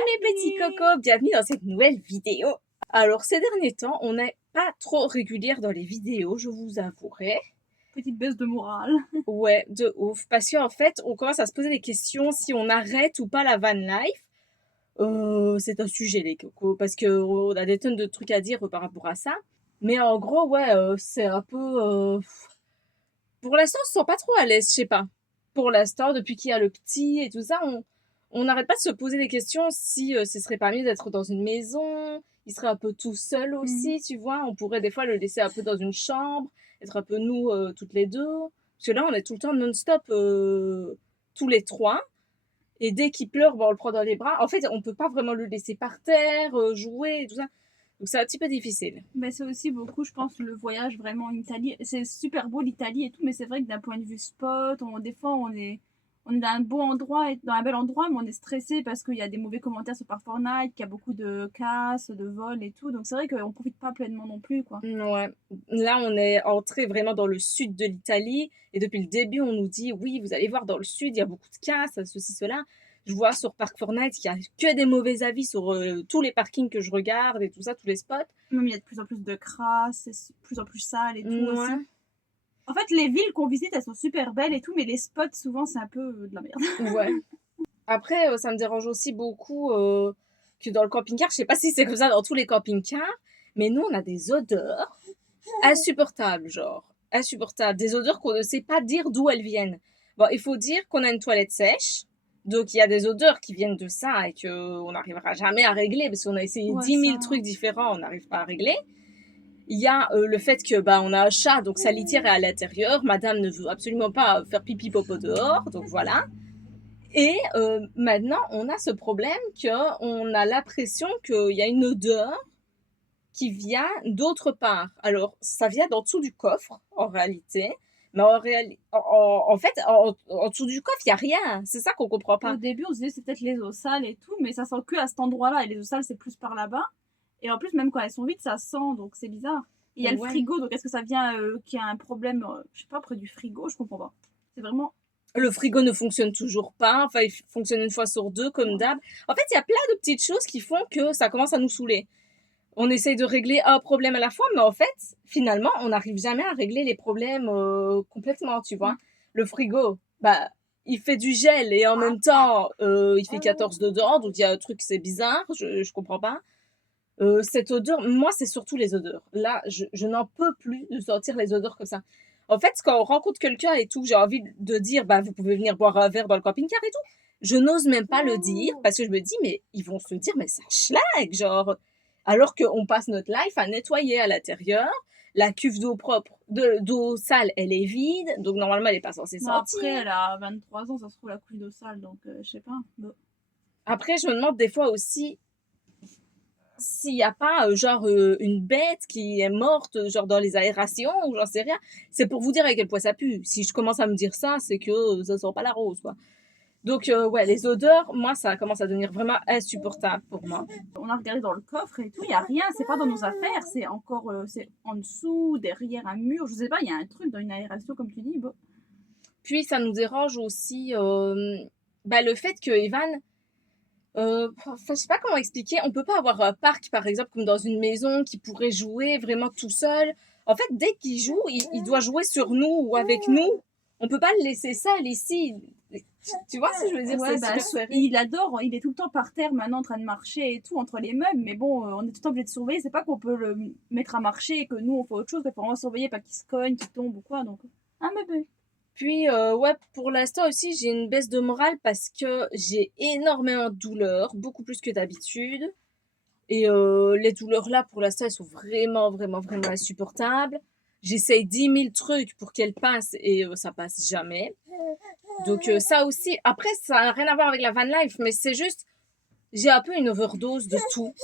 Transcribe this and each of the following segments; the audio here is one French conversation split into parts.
mes petits cocos, bienvenue dans cette nouvelle vidéo. Alors ces derniers temps, on n'est pas trop régulière dans les vidéos, je vous avouerai. Petite baisse de morale. Ouais, de ouf. Parce qu'en fait, on commence à se poser des questions si on arrête ou pas la van life. C'est un sujet les cocos, parce qu'on a des tonnes de trucs à dire par rapport à ça. Mais en gros, ouais, c'est un peu... Pour l'instant, on se sent pas trop à l'aise, je sais pas. Pour l'instant, depuis qu'il y a le petit et tout ça, on n'arrête pas de se poser des questions si ce serait pas mieux d'être dans une maison, il serait un peu tout seul aussi, tu vois. On pourrait des fois le laisser un peu dans une chambre, être un peu nous toutes les deux. Parce que là, on est tout le temps non-stop tous les trois. Et dès qu'il pleure, bon, on le prend dans les bras. En fait, on peut pas vraiment le laisser par terre, jouer et tout ça. Donc c'est un petit peu difficile. Mais c'est aussi beaucoup, je pense, le voyage vraiment en Italie. C'est super beau l'Italie et tout, mais c'est vrai que d'un point de vue spot, des fois on est dans un beau endroit, dans un bel endroit, mais on est stressé parce qu'il y a des mauvais commentaires sur Fortnite, qu'il y a beaucoup de casse, de vols et tout. Donc c'est vrai qu'on profite pas pleinement non plus, quoi. Ouais. Là, on est entré vraiment dans le sud de l'Italie. Et depuis le début, on nous dit, oui, vous allez voir dans le sud, il y a beaucoup de casse, ceci, cela. Je vois sur Park Fortnite qu'il y a que des mauvais avis sur tous les parkings que je regarde et tout ça, tous les spots. Même il y a de plus en plus de crasse, c'est de plus en plus sale et tout aussi. Ouais. En fait, les villes qu'on visite, elles sont super belles et tout, mais les spots, souvent, c'est un peu de la merde. Ouais. Après, ça me dérange aussi beaucoup que dans le camping-car, je sais pas si c'est comme ça dans tous les camping-cars, mais nous, on a des odeurs insupportables, genre. Insupportables. Des odeurs qu'on ne sait pas dire d'où elles viennent. Bon, il faut dire qu'on a une toilette sèche. Donc, il y a des odeurs qui viennent de ça et qu'on n'arrivera jamais à régler parce qu'on a essayé Ouais, 10 000 ça. trucs différents, on n'arrive pas à régler. Il y a le fait que bah on a un chat, donc sa litière est à l'intérieur. Madame ne veut absolument pas faire pipi popo dehors, donc voilà. Et maintenant, on a ce problème qu'on a l'impression qu'il y a une odeur qui vient d'autre part. Alors, ça vient d'en dessous du coffre, en réalité. Mais en fait, en dessous du coffre, il n'y a rien. C'est ça qu'on comprend Au pas. début, on se disait c'est peut-être les eaux sales et tout, mais ça sent que à cet endroit-là. Et les eaux sales, c'est plus par là-bas. Et en plus, même quand elles sont vides, ça sent, donc c'est bizarre. Et il y a le Ouais. frigo, donc est-ce que ça vient qu'il y a un problème, je sais pas, près du frigo? Je comprends pas. C'est vraiment. Le frigo ne fonctionne toujours pas. Enfin, il fonctionne une fois sur deux, comme d'hab. En fait, il y a plein de petites choses qui font que ça commence à nous saouler. On essaye de régler un problème à la fois, mais en fait, finalement, on n'arrive jamais à régler les problèmes complètement, tu vois. Le frigo, bah, il fait du gel et en même temps, il fait 14 dedans, donc il y a un truc, c'est bizarre, je comprends pas. Cette odeur, moi, c'est surtout les odeurs. Là, je n'en peux plus de sentir les odeurs comme ça. En fait, quand on rencontre quelqu'un et tout, j'ai envie de dire, bah, vous pouvez venir boire un verre dans le camping-car et tout. Je n'ose même pas le dire parce que je me dis, mais ils vont se dire, mais ça schlag, genre. Alors qu'on passe notre life à nettoyer à l'intérieur. La cuve d'eau propre, d'eau sale, elle est vide. Donc, normalement, elle n'est pas censée Non, sortir. après, elle a 23 ans, ça se trouve la couche d'eau sale, donc je sais pas. Bon. Après, je me demande des fois aussi s'il n'y a pas genre une bête qui est morte genre dans les aérations ou j'en sais rien. C'est pour vous dire à quel point ça pue. Si je commence à me dire ça, c'est que ça sent pas la rose, quoi. Donc ouais, les odeurs, moi, ça commence à devenir vraiment insupportable pour moi. On a regardé dans le coffre et tout, il y a rien, c'est pas dans nos affaires, c'est encore, c'est en dessous, derrière un mur, je sais pas, il y a un truc dans une aération, comme tu dis. Bon. Puis ça nous dérange aussi bah, le fait que Evan, je sais pas comment expliquer, on peut pas avoir un parc par exemple comme dans une maison qui pourrait jouer vraiment tout seul. En fait, dès qu'il joue, il doit jouer sur nous ou avec nous. On peut pas le laisser seul ici. Tu vois ce que je veux dire? Ouais, C'est bah, super il adore, il est tout le temps par terre maintenant en train de marcher et tout entre les meubles, mais bon, on est tout le temps obligé de surveiller, c'est pas qu'on peut le mettre à marcher et que nous on fait autre chose, il faut vraiment surveiller, pas qu'il se cogne, qu'il tombe ou quoi, donc. Ah, bébé. Puis ouais, pour l'instant aussi, j'ai une baisse de morale parce que j'ai énormément de douleurs, beaucoup plus que d'habitude. Et les douleurs là, pour l'instant, elles sont vraiment, vraiment, vraiment insupportables. J'essaye 10 000 trucs pour qu'elles passent et ça passe jamais. Donc ça aussi, après, ça n'a rien à voir avec la van life, mais c'est juste, j'ai un peu une overdose de tout.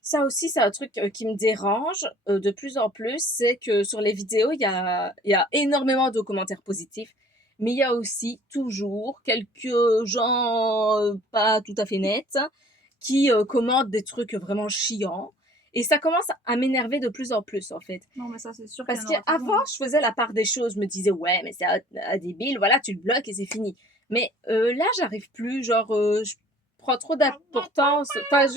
Ça aussi, c'est un truc qui me dérange de plus en plus, c'est que sur les vidéos, il y a énormément de commentaires positifs, mais il y a aussi toujours quelques gens pas tout à fait nets qui commentent des trucs vraiment chiants. Et ça commence à m'énerver de plus en plus, en fait. Non, mais ça, c'est sûr qu'il y Parce en aura toujours. qu'avant, je faisais la part des choses. Je me disais, ouais, mais c'est débile, voilà, tu le bloques et c'est fini. Mais là, j'arrive plus. Genre, je prends trop d'importance. Enfin, tu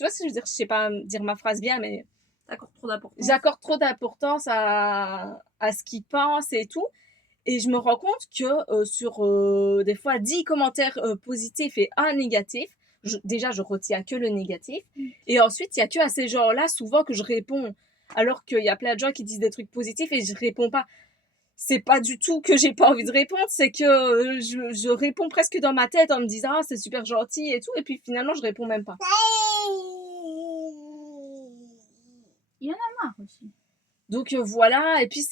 vois ce que je veux dire? Je sais pas dire ma phrase bien, mais T'accordes trop d'importance. j'accorde trop d'importance à ce qu'ils pensent et tout. Et je me rends compte que sur des fois 10 commentaires positifs et un négatif, déjà je retiens que le négatif. Et ensuite, il y a que à ces gens-là souvent que je réponds. Alors qu'il y a plein de gens qui disent des trucs positifs et je réponds pas. C'est pas du tout que j'ai pas envie de répondre, c'est que je réponds presque dans ma tête en me disant ah c'est super gentil et tout. Et puis finalement, je réponds même pas. Il y en a marre aussi. Donc voilà, et puis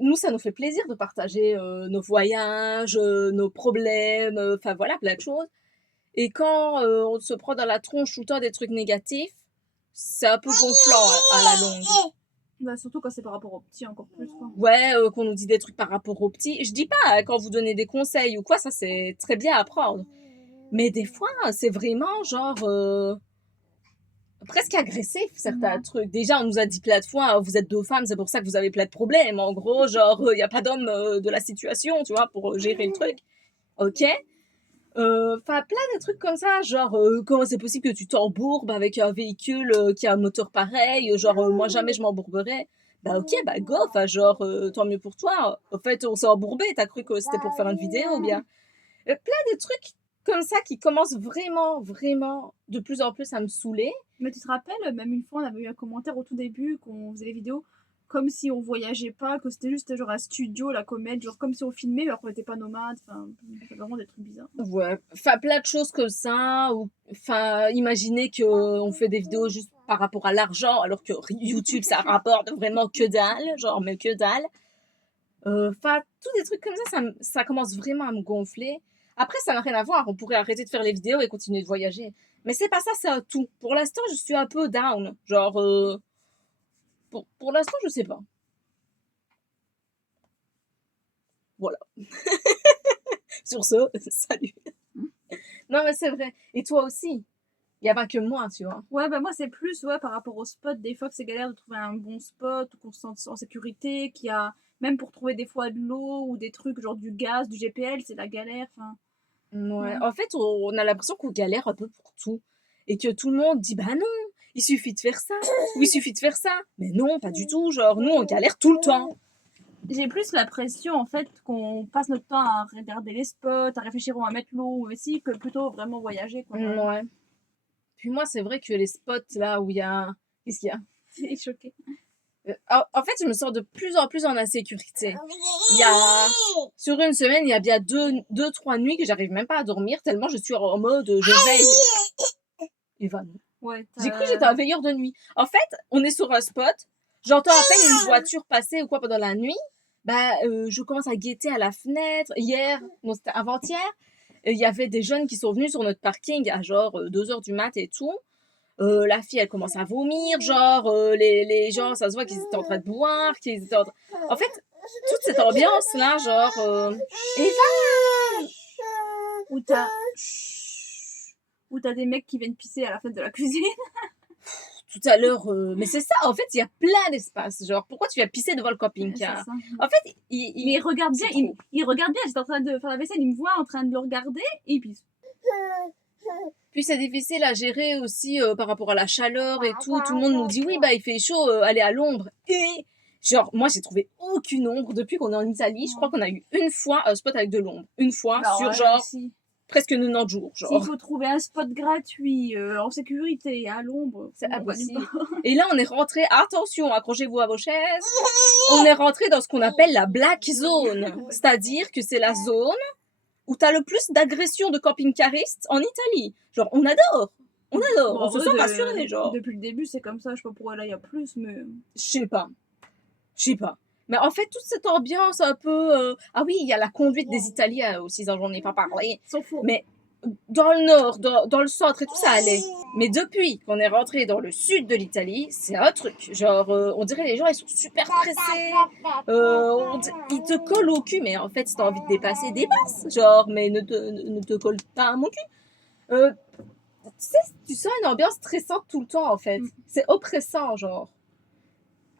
nous ça nous fait plaisir de partager nos voyages, nos problèmes, enfin voilà, plein de choses. Et quand on se prend dans la tronche tout le temps des trucs négatifs, c'est un peu gonflant à la longue. Bah, surtout quand c'est par rapport aux petits, encore plus, quoi. Ouais, qu'on nous dit des trucs par rapport aux petits. Je dis pas quand vous donnez des conseils ou quoi, ça c'est très bien à prendre. Mais des fois, c'est vraiment genre presque agressif certains trucs. Déjà, on nous a dit plein de fois, vous êtes deux femmes, c'est pour ça que vous avez plein de problèmes. En gros, genre, il n'y a pas d'homme de la situation, tu vois, pour gérer le truc. Ok. Enfin, plein de trucs comme ça, genre, comment c'est possible que tu t'embourbes avec un véhicule qui a un moteur pareil, genre, moi jamais je m'embourberais. Bah ok, bah go, enfin, genre, tant mieux pour toi. En fait, on s'est embourbé, t'as cru que c'était pour faire une vidéo ou bien. Plein de trucs comme ça qui commencent vraiment, vraiment de plus en plus à me saouler. Mais tu te rappelles, même une fois, on avait eu un commentaire au tout début, qu'on faisait les vidéos, comme si on voyageait pas, que c'était juste genre un studio, la comète, genre comme si on filmait, alors qu'on n'était pas nomades, enfin, vraiment des trucs bizarres. Ouais, enfin plein de choses comme ça, ou enfin imaginer que on fait des vidéos juste par rapport à l'argent, alors que YouTube ça rapporte vraiment que dalle, genre mais que dalle. Enfin tous des trucs comme ça commence vraiment à me gonfler. Après ça n'a rien à voir, on pourrait arrêter de faire les vidéos et continuer de voyager. Mais c'est pas ça, c'est un tout. Pour l'instant je suis un peu down, genre pour l'instant je sais pas. Voilà. Sur ce, salut. Non mais c'est vrai. Et toi aussi. Il n'y a pas que moi, tu vois. Ouais, bah moi c'est plus ouais, par rapport au spot, des fois que c'est galère de trouver un bon spot, ou qu'on se sente en sécurité, qu'il y a, même pour trouver des fois de l'eau ou des trucs genre du gaz, du GPL, c'est la galère, enfin. Ouais. Ouais. En fait, on a l'impression qu'on galère un peu pour tout. Et que tout le monde dit, bah non, il suffit de faire ça, ou il suffit de faire ça. Mais non, pas du tout. Genre, nous, on galère tout le temps. J'ai plus la pression en fait qu'on passe notre temps à regarder les spots, à réfléchir où on va mettre l'eau ou aussi, que plutôt vraiment voyager, quoi. Ouais. Puis moi, c'est vrai que les spots là où il y a. Qu'est-ce qu'il y a? C'est choqué. En fait, je me sens de plus en plus en insécurité. Il y a. Sur une semaine, il y a bien deux, trois nuits que j'arrive même pas à dormir tellement je suis en mode je veille. Evan. Ouais, J'ai cru que j'étais un veilleur de nuit. En fait, on est sur un spot. J'entends à peine une voiture passer ou quoi pendant la nuit. Bah, je commence à guetter à la fenêtre. Hier, non, c'était avant-hier, il y avait des jeunes qui sont venus sur notre parking à genre 2h du mat et tout. La fille, elle commence à vomir, genre, les gens, ça se voit qu'ils étaient en train de boire, qu'ils étaient en fait, toute cette ambiance-là, genre, Eva! Ou t'as des mecs qui viennent pisser à la fenêtre de la cuisine. Tout à l'heure, mais c'est ça, en fait, il y a plein d'espace. Genre, pourquoi tu vas pisser devant le camping-car? En fait, mais il regarde bien, il regarde bien. J'étais en train de faire la vaisselle, il me voit en train de le regarder et il pisse. Puis c'est difficile à gérer aussi par rapport à la chaleur et tout. Tout le monde nous dit oui, bah il fait chaud, allez à l'ombre. Et genre, moi j'ai trouvé aucune ombre depuis qu'on est en Italie. Je crois qu'on a eu une fois un spot avec de l'ombre. Une fois sur genre presque 90 jours. Genre. S'il faut trouver un spot gratuit, en sécurité, à l'ombre, c'est impossible. Et là, on est rentré, attention, accrochez-vous à vos chaises. On est rentré dans ce qu'on appelle la black zone. C'est-à-dire que c'est la zone où t'as le plus d'agressions de camping-caristes en Italie. Genre, on adore. On adore. On se sent rassuré, genre. Depuis le début, c'est comme ça. Je sais pas pourquoi là, il y a plus, mais. Je sais pas. Mais en fait, toute cette ambiance un peu... Ah oui, il y a la conduite des Italiens aussi, j'en ai pas parlé. Mais dans le nord, dans le centre et tout, ça allait. Mais depuis qu'on est rentré dans le sud de l'Italie, c'est un truc. Genre, on dirait les gens, ils sont super pressés. Ils te collent au cul, mais en fait, si t'as envie de dépasser, dépasse. Genre, mais ne te colle pas à mon cul. sais, tu sens une ambiance stressante tout le temps, en fait. C'est oppressant, genre.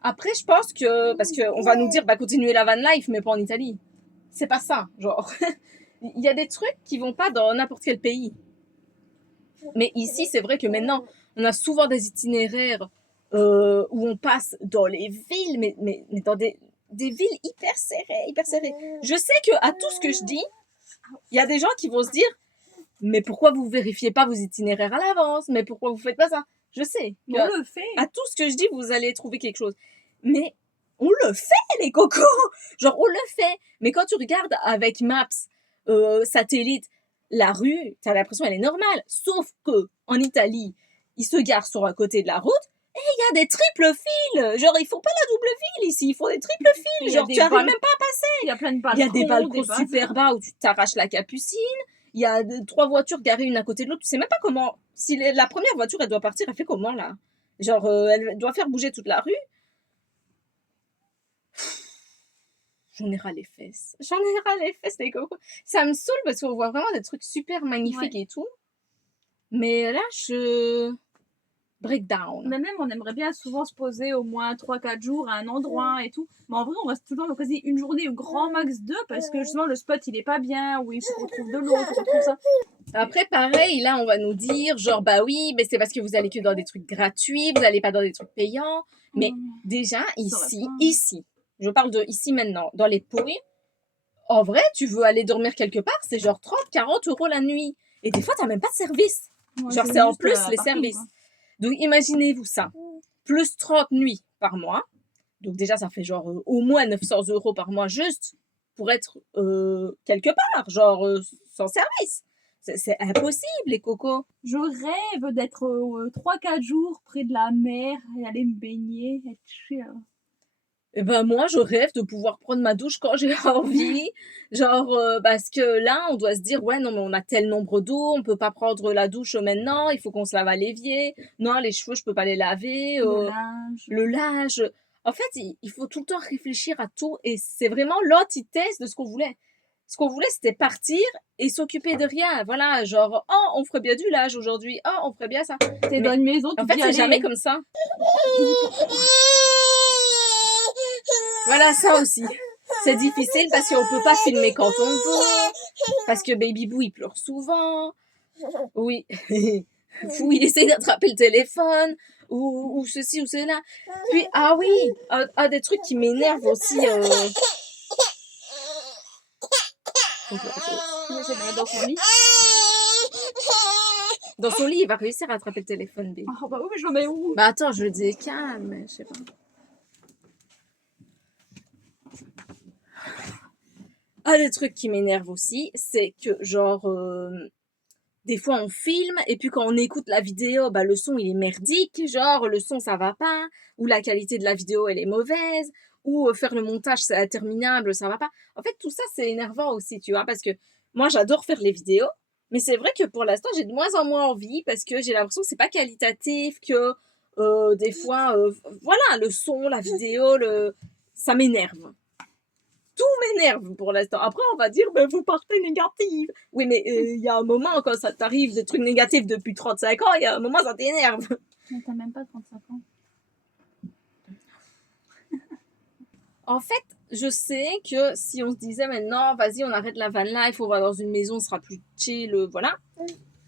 Après, je pense que, parce qu'on va nous dire, bah, continuez la van life, mais pas en Italie. C'est pas ça, genre. Il y a des trucs qui vont pas dans n'importe quel pays. Mais ici, c'est vrai que maintenant, on a souvent des itinéraires où on passe dans les villes, mais dans des villes hyper serrées, hyper serrées. Je sais que à tout ce que je dis, il y a des gens qui vont se dire, mais pourquoi vous vérifiez pas vos itinéraires à l'avance? Mais pourquoi vous faites pas ça? Je sais que On le fait. à tout ce que je dis, vous allez trouver quelque chose. Mais on le fait, les cocos! Genre, on le fait. Mais quand tu regardes avec Maps, satellite, la rue, t'as l'impression qu'elle est normale. Sauf que en Italie, ils se garent sur un côté de la route et il y a des triples fils. Genre, ils font pas la double file ici, ils font des triples fils. Genre, tu arrives même pas à passer. Il y a plein de balcons. Il y a des balcons super bas où tu t'arraches la capucine. Il y a 3 voitures garées une à côté de l'autre. Tu sais même pas comment. Si la première voiture, elle doit partir, elle fait comment là? Genre, elle doit faire bouger toute la rue. J'en ai ras les fesses. J'en ai ras les fesses, les cocos. Ça me saoule parce qu'on voit vraiment des trucs super magnifiques et tout. Mais là, je breakdown. Mais même, on aimerait bien souvent se poser au moins 3-4 jours à un endroit et tout. Mais en vrai, on reste tout le temps quasi une journée ou grand max 2 parce que justement, le spot, il est pas bien, ou il faut qu'on trouve de l'eau, il faut qu'on trouve ça. Après, pareil, là, on va nous dire, genre, bah oui, mais c'est parce que vous allez que dans des trucs gratuits, vous allez pas dans des trucs payants. Mais déjà, ici, je parle de ici maintenant, dans les Pouilles, en vrai, tu veux aller dormir quelque part, c'est genre 30-40 € la nuit. Et des fois, t'as même pas de service. Ouais, genre, c'est en plus les parking, services. quoi. Donc, imaginez-vous ça. Plus 30 nuits par mois. Donc, déjà, ça fait genre au moins 900 € par mois juste pour être quelque part, genre sans service. C'est impossible, les cocos. Je rêve d'être 3-4 jours près de la mer et aller me baigner, être chill. Et ben moi, je rêve de pouvoir prendre ma douche quand j'ai envie. Genre, parce que là, on doit se dire, ouais, non, mais on a tel nombre d'eau, on peut pas prendre la douche maintenant, il faut qu'on se lave à l'évier. Non, les cheveux, je peux pas les laver. Le linge. En fait, il faut tout le temps réfléchir à tout et c'est vraiment l'antithèse de ce qu'on voulait. Ce qu'on voulait, c'était partir et s'occuper de rien. Voilà, genre, oh, on ferait bien du linge aujourd'hui. Oh, on ferait bien ça. T'es dans une maison, tu En fait, c'est jamais comme ça. Voilà, ça aussi. C'est difficile parce qu'on peut pas filmer quand on veut. Parce que Baby Boo, il pleure souvent. Oui. Ou il essaie d'attraper le téléphone. Ou ceci ou cela. Puis, ah oui, des trucs qui m'énervent aussi. J'essaie de mettre dans son lit. Dans son lit, il va réussir à attraper le téléphone, baby. Oh bah oui, mais je le mets où? Bah attends, je le dis calme, je sais pas. Un des trucs qui m'énerve aussi, c'est que genre des fois on filme et puis quand on écoute la vidéo, bah le son il est merdique, genre le son ça va pas, ou la qualité de la vidéo elle est mauvaise, ou faire le montage c'est interminable, ça va pas. En fait tout ça c'est énervant aussi, tu vois, parce que moi j'adore faire les vidéos, mais c'est vrai que pour l'instant j'ai de moins en moins envie parce que j'ai l'impression que c'est pas qualitatif, que des fois voilà le son, la vidéo, ça m'énerve. Tout m'énerve pour l'instant. Après, on va dire, ben, vous partez négative. Oui, mais il y a un moment, quand ça t'arrive des trucs négatifs depuis 35 ans, il y a un moment, ça t'énerve. Mais t'as même pas 35 ans. En fait, je sais que si on se disait maintenant, vas-y, on arrête la van life, on va dans une maison, on sera plus chill, voilà.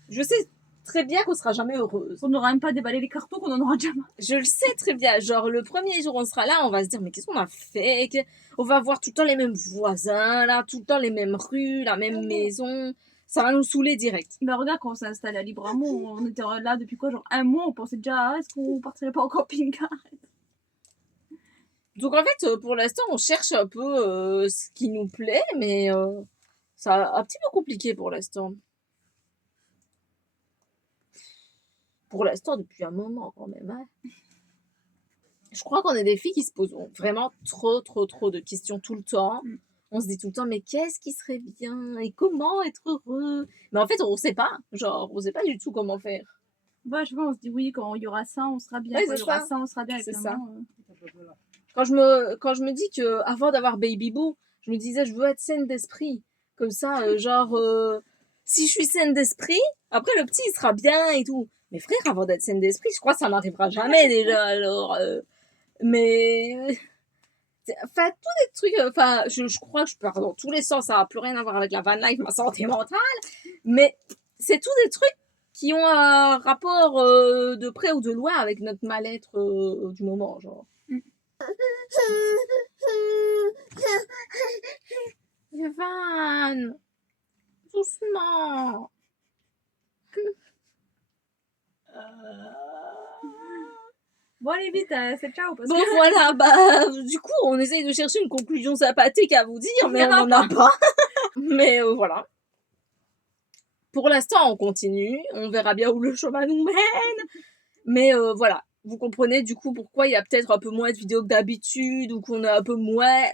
Je sais très bien qu'on sera jamais heureuse. On n'aura même pas déballé les cartons, qu'on en aura jamais. Je le sais très bien. Genre, le premier jour, on sera là, on va se dire, mais qu'est-ce qu'on a fait? On va voir tout le temps les mêmes voisins, là, tout le temps les mêmes rues, la même maison. Ça va nous saouler direct. Bah regarde, quand on s'est installé à Libremont, on était là depuis quoi, genre un mois, on pensait déjà, est-ce qu'on partirait pas en camping-car? Donc en fait, pour l'instant, on cherche un peu ce qui nous plaît, mais c'est un petit peu compliqué pour l'instant. Pour l'instant, depuis un moment quand même. Hein. Je crois qu'on est des filles qui se posent vraiment trop de questions tout le temps. On se dit tout le temps, mais qu'est-ce qui serait bien? Et comment être heureux? Mais en fait, on sait pas. Genre, on sait pas du tout comment faire. Bah, je sais pas, on se dit oui, quand il y aura ça, on sera bien. Ouais, Quand il y aura ça, on sera bien. C'est ça. Quand je me dis que avant d'avoir Baby Boo, je me disais, je veux être saine d'esprit. Comme ça, genre, Si je suis saine d'esprit, après le petit il sera bien et tout. Mais frère, avant d'être saine d'esprit, je crois que ça n'arrivera jamais déjà. Alors, mais enfin tous des trucs. Enfin, je crois que je pars dans tous les sens. Ça n'a plus rien à voir avec la van life, ma santé mentale. Mais c'est tous des trucs qui ont un rapport de près ou de loin avec notre mal-être du moment, genre. Evan, doucement. Bon, allez vite, c'est ciao. Parce Bon que... voilà, bah du coup on essaye de chercher une conclusion sympathique à vous dire, mais on n'en a pas. Mais voilà. Pour l'instant on continue, on verra bien où le chemin nous mène. Mais voilà, vous comprenez du coup pourquoi il y a peut-être un peu moins de vidéos que d'habitude, ou qu'on est un peu moins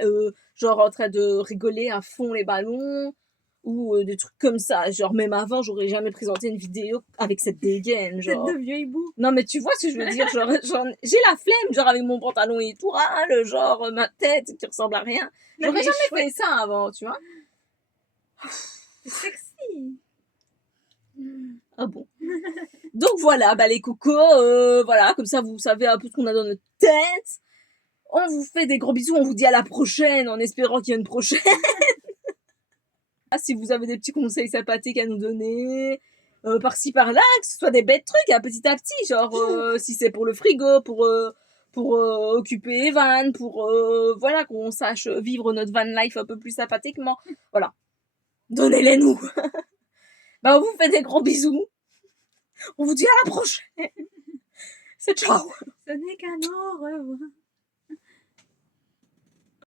genre en train de rigoler à fond les ballons, ou des trucs comme ça. Genre même avant j'aurais jamais présenté une vidéo avec cette dégaine, Tête genre. de vieux hibou. Non mais tu vois ce que je veux dire, genre j'ai la flemme, genre avec mon pantalon et tout, le genre ma tête qui ressemble à rien. Mais J'aurais les jamais fait ça avant, tu vois. C'est sexy. Ah bon. Donc voilà, bah les cocos, voilà, comme ça vous savez un peu ce qu'on a dans notre tête. On vous fait des gros bisous, on vous dit à la prochaine en espérant qu'il y a une prochaine. Si vous avez des petits conseils sympathiques à nous donner, par-ci par-là, que ce soit des bêtes trucs, hein, petit à petit, genre si c'est pour le frigo, pour occuper Evan, pour voilà qu'on sache vivre notre van life un peu plus sympathiquement. Voilà. Donnez-les nous. Bah on vous fait des gros bisous. On vous dit à la prochaine. C'est ciao. Ce n'est qu'un au revoir.